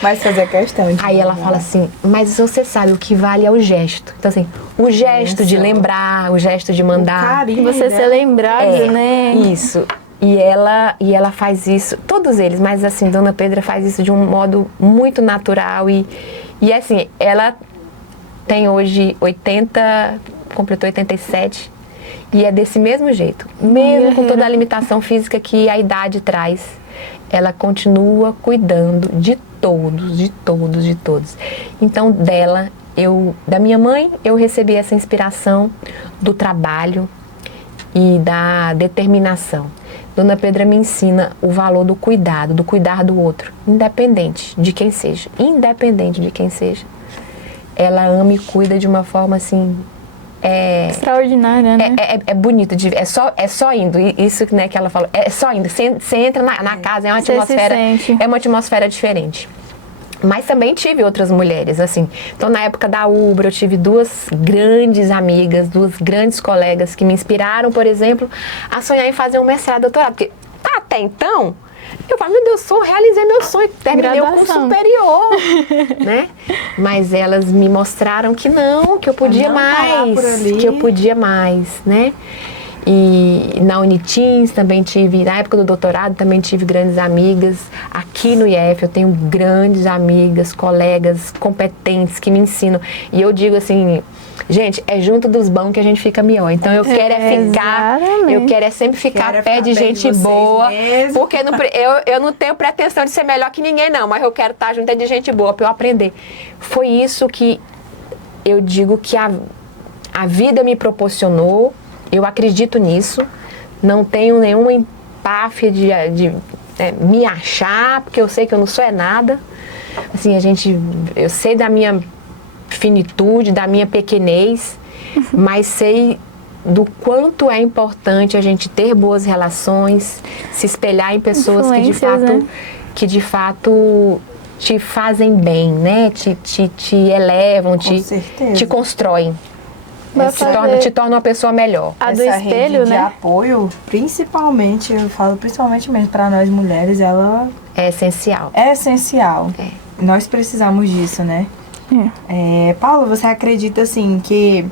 Mas fazer questão de Aí ela fala assim: mas você sabe, o que vale é o gesto. Então assim, o gesto de lembrar, o gesto de mandar. O carinho, Você ser lembrado, né? Isso. E ela faz isso, todos eles, mas assim, Dona Pedra faz isso de um modo muito natural e assim, ela tem hoje completou 87 e é desse mesmo jeito, mesmo com toda a limitação física que a idade traz. ela continua cuidando de todos, de todos, de todos. Então, da minha mãe, eu recebi essa inspiração do trabalho e da determinação. Dona Pedra me ensina o valor do cuidado, do cuidar do outro, independente de quem seja. Independente de quem seja. Ela ama e cuida de uma forma assim... extraordinária, né? É bonito, é só indo. Isso, né, que ela falou, é só indo. Você entra na casa, é uma atmosfera diferente. Mas também tive outras mulheres, assim. Então, na época da UBRA, eu tive duas grandes amigas, duas grandes colegas que me inspiraram, por exemplo, a sonhar em fazer um mestrado, doutorado. Porque até então, eu falei, meu Deus, realizei meu sonho, terminei o curso superior, né? Mas elas me mostraram que não, que eu podia mais, né? E na Unitins também tive, na época do doutorado também tive grandes amigas. Aqui no IF eu tenho grandes amigas, colegas competentes que me ensinam. E eu digo assim, gente, é junto dos bons que a gente fica melhor. Então eu quero sempre ficar perto de gente boa. Mesmo. Porque eu não tenho pretensão de ser melhor que ninguém, não. Mas eu quero estar junto de gente boa para eu aprender. Foi isso que eu digo que a vida me proporcionou. Eu acredito nisso, não tenho nenhuma empáfia de me achar, porque eu sei que eu não sou nada. Assim, eu sei da minha finitude, da minha pequenez, mas sei do quanto é importante a gente ter boas relações, se espelhar em pessoas que de fato te fazem bem, né? Te elevam, te constroem. Te torna uma pessoa melhor. A do espelho, rede de apoio, principalmente, eu falo principalmente mesmo para nós mulheres, ela... É essencial. É essencial. Nós precisamos disso, né? Paulo, você acredita, assim, que...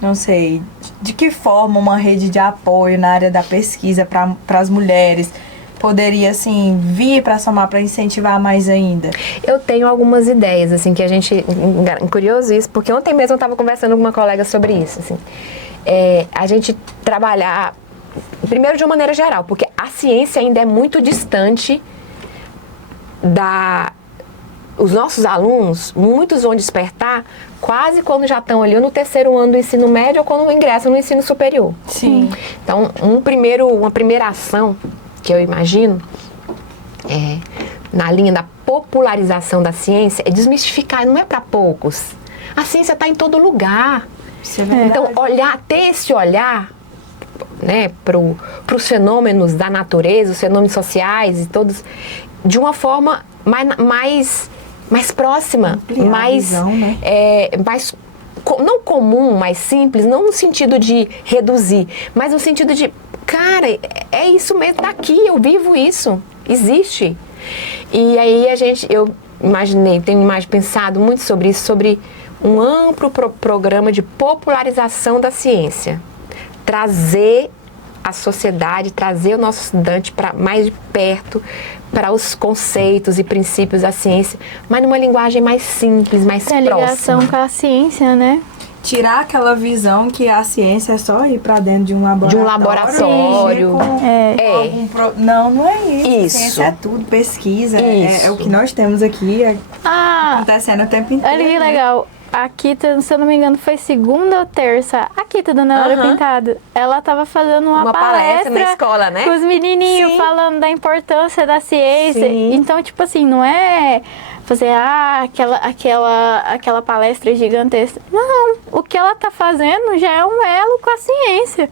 não sei, de que forma uma rede de apoio na área da pesquisa para as mulheres poderia, assim, vir para somar, para incentivar mais ainda? Eu tenho algumas ideias, assim, que a gente... Curioso isso, porque ontem mesmo eu estava conversando com uma colega sobre isso, assim. A gente trabalhar, primeiro de uma maneira geral, porque a ciência ainda é muito distante os nossos alunos, muitos vão despertar quase quando já estão ali no terceiro ano do ensino médio ou quando ingressam no ensino superior. Sim. Então, uma primeira ação que eu imagino, na linha da popularização da ciência, é desmistificar, não é para poucos. A ciência está em todo lugar. Isso é verdade. Então, ter esse olhar, né, para os fenômenos da natureza, os fenômenos sociais e todos, de uma forma mais próxima, mais não comum, mais simples, não no sentido de reduzir, mas no sentido de, cara, é isso mesmo, daqui eu vivo isso, existe. E aí eu tenho pensado muito sobre isso, sobre um amplo programa de popularização da ciência. Trazer a sociedade, trazer o nosso estudante para mais de perto, para os conceitos e princípios da ciência, mas numa linguagem mais simples, mais próxima. A ligação com a ciência, né? Tirar aquela visão que a ciência é só ir para dentro de um laboratório. De um laboratório. Não é isso. Isso. Ciência é tudo, pesquisa. É o que nós temos aqui acontecendo o tempo inteiro. Olha que legal. A Kita, se eu não me engano, foi segunda ou terça. A Kita, Dona Laura Pintado, ela tava fazendo uma palestra na escola, né? Com os menininhos, falando da importância da ciência. Sim. Então, tipo assim, não é fazer aquela palestra gigantesca. Não, o que ela tá fazendo já é um elo com a ciência.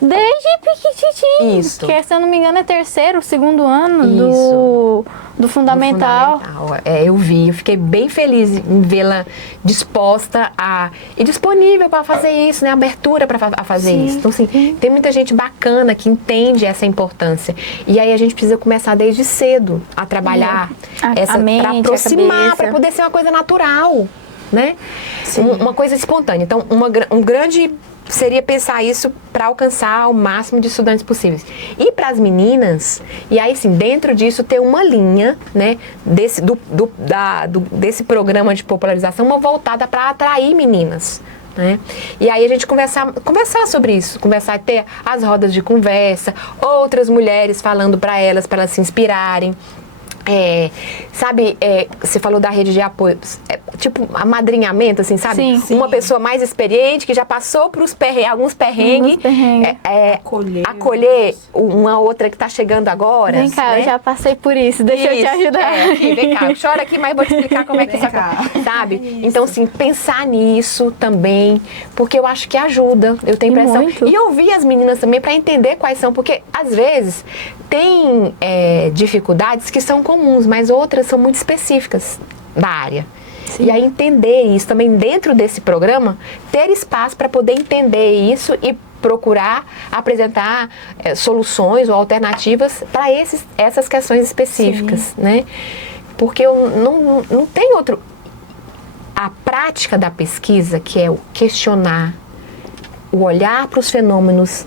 Desde piquititinho. Isso. Que, se eu não me engano, é terceiro, segundo ano do fundamental. Eu fiquei bem feliz em vê-la disposta e disponível para fazer isso, né? Abertura para fazer isso. Então, assim, tem muita gente bacana que entende essa importância. E aí a gente precisa começar desde cedo a trabalhar para aproximar, para poder ser uma coisa natural, né? Uma coisa espontânea. Então, um grande seria pensar isso para alcançar o máximo de estudantes possíveis. E para as meninas, e aí sim, dentro disso ter uma linha, né, desse programa de popularização, uma voltada para atrair meninas né? E aí a gente conversar sobre isso, conversar, ter as rodas de conversa, outras mulheres falando para elas se inspirarem. Você falou da rede de apoio, tipo amadrinhamento, assim, sabe? Sim. Uma pessoa mais experiente que já passou por alguns perrengues, acolher uma outra que tá chegando agora. Vem cá, né? eu já passei por isso, deixa eu te ajudar. Aqui, vem cá, chora aqui, mas vou te explicar como é que isso acontece, sabe? Então, assim, pensar nisso também, porque eu acho que ajuda, eu tenho impressão. Muito. E ouvir as meninas também para entender quais são, porque às vezes tem dificuldades que são comuns, mas outras são muito específicas da área. Sim. E aí entender isso também dentro desse programa, ter espaço para poder entender isso e procurar apresentar soluções ou alternativas para essas questões específicas, sim, né? Porque não tem outro... A prática da pesquisa, que é o questionar, o olhar para os fenômenos,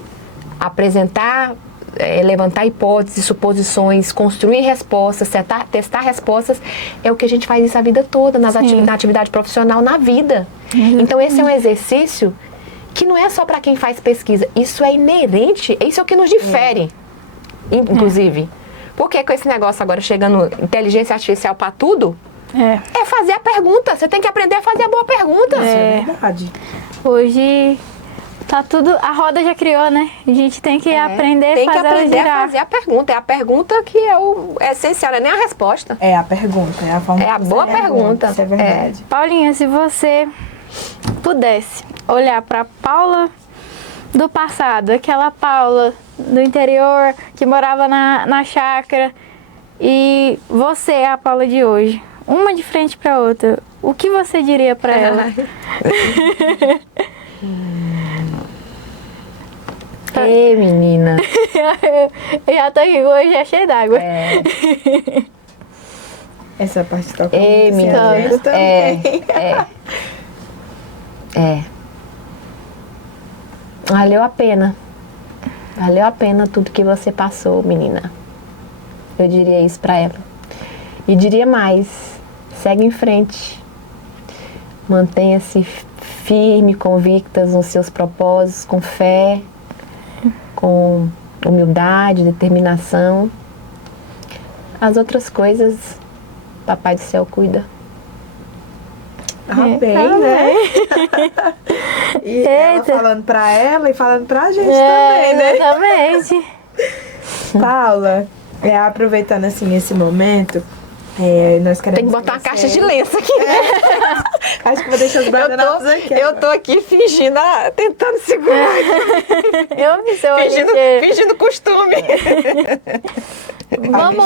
apresentar, levantar hipóteses, suposições, construir respostas, testar respostas, é o que a gente faz isso a vida toda, na atividade profissional, na vida. Então, esse é um exercício que não é só para quem faz pesquisa, isso é inerente, isso é o que nos difere, inclusive. Porque com esse negócio agora chegando inteligência artificial para tudo, é fazer a pergunta, você tem que aprender a fazer a boa pergunta. Isso é verdade. Hoje... Tá tudo, a roda já criou, né? A gente tem que aprender a fazer a pergunta. É a pergunta que é essencial, não é nem a resposta. É a pergunta, é a forma. É a boa pergunta. Isso é verdade. Paulinha, se você pudesse olhar para Paula do passado, aquela Paula do interior que morava na chácara, e você, a Paula de hoje, uma de frente para outra, o que você diria para ela? Ei, menina. Eu já tô aqui hoje, já cheio d'água. Essa parte toca. Ei, menina. Valeu a pena. Valeu a pena tudo que você passou, menina. Eu diria isso pra ela. E diria mais. Segue em frente. Mantenha-se firme, convictas nos seus propósitos, com fé, com humildade, determinação. As outras coisas, Papai do Céu cuida. Bem, né? E ela falando pra ela e falando pra gente também, né? Exatamente. Paula, aproveitando assim esse momento, nós queremos... Tem que botar uma caixa de lenço aqui, né? Acho que vou deixar os guardanapos aqui. Eu tô aqui fingindo, tentando segurar. Eu vi seu fingindo costume. Vamos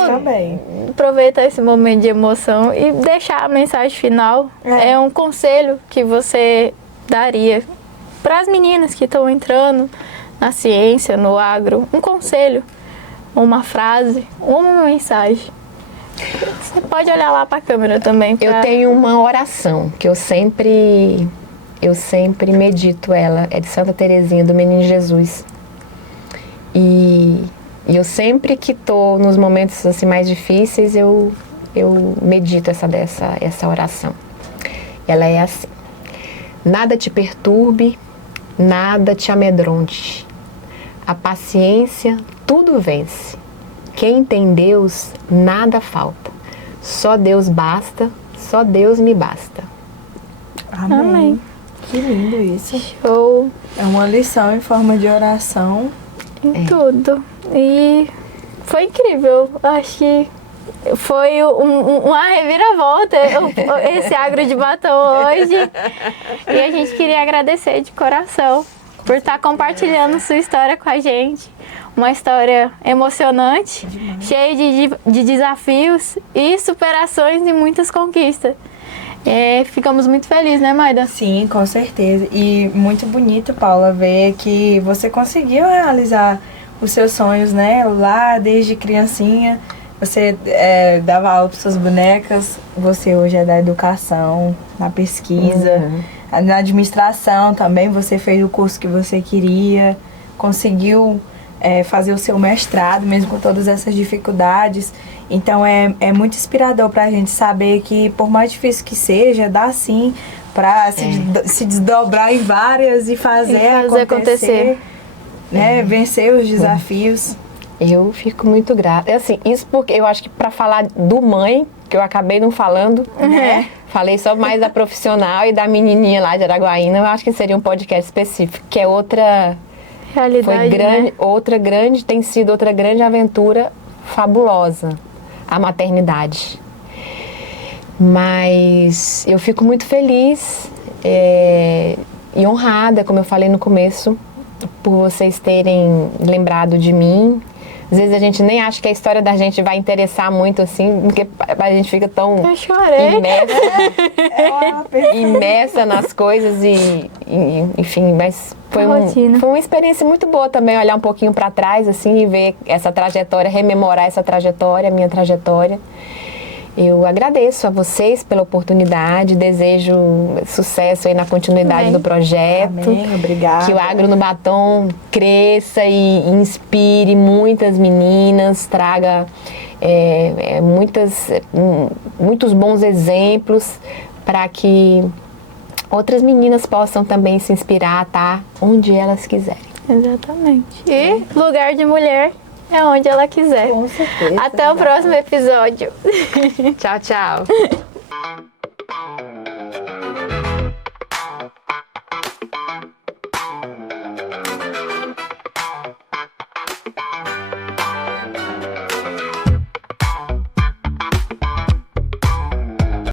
aproveitar esse momento de emoção e deixar a mensagem final. É um conselho que você daria para as meninas que estão entrando na ciência, no agro. Um conselho, uma frase, uma mensagem. Você pode olhar lá para a câmera também. Eu tenho uma oração que eu sempre medito ela. É de Santa Teresinha, do Menino Jesus. E eu sempre que estou nos momentos assim, mais difíceis, eu medito essa oração. Ela é assim: nada te perturbe, nada te amedronte. A paciência tudo vence. Quem tem Deus, nada falta. Só Deus basta, só Deus me basta. Amém. Que lindo isso. Show. É uma lição em forma de oração. Em tudo. E foi incrível. Acho que foi uma reviravolta esse Agro de Batom hoje. E a gente queria agradecer de coração por estar compartilhando sua história com a gente. Uma história emocionante, cheia de desafios e superações e muitas conquistas. Ficamos muito felizes, né, Maida? Sim, com certeza. E muito bonito, Paula, ver que você conseguiu realizar os seus sonhos, né? Lá desde criancinha, você dava aula para suas bonecas, você hoje é da educação, na pesquisa, na administração também, você fez o curso que você queria, conseguiu fazer o seu mestrado, mesmo com todas essas dificuldades. Então é muito inspirador para a gente saber que, por mais difícil que seja, dá sim para se desdobrar em várias e fazer acontecer. Né? Vencer os desafios. Eu fico muito grata. Assim, isso porque eu acho que para falar do mãe, que eu acabei não falando, né? Falei só mais da profissional e da menininha lá de Araguaína, eu acho que seria um podcast específico, que é outra realidade, foi grande, né? tem sido outra grande aventura fabulosa, a maternidade. Mas eu fico muito feliz e honrada, como eu falei no começo, por vocês terem lembrado de mim. Às vezes a gente nem acha que a história da gente vai interessar muito assim, porque a gente fica tão eu chorei. imersa nas coisas e enfim, mas foi uma experiência muito boa também olhar um pouquinho para trás assim e ver essa trajetória, rememorar essa trajetória, minha trajetória. Eu agradeço a vocês pela oportunidade, desejo sucesso aí na continuidade do projeto. Amém, obrigada. Que o Agro no Batom cresça e inspire muitas meninas, traga muitos bons exemplos para que outras meninas possam também se inspirar a estar onde elas quiserem. Exatamente. E lugar de mulher é onde ela quiser. Com certeza. Até o próximo episódio. Tchau, tchau.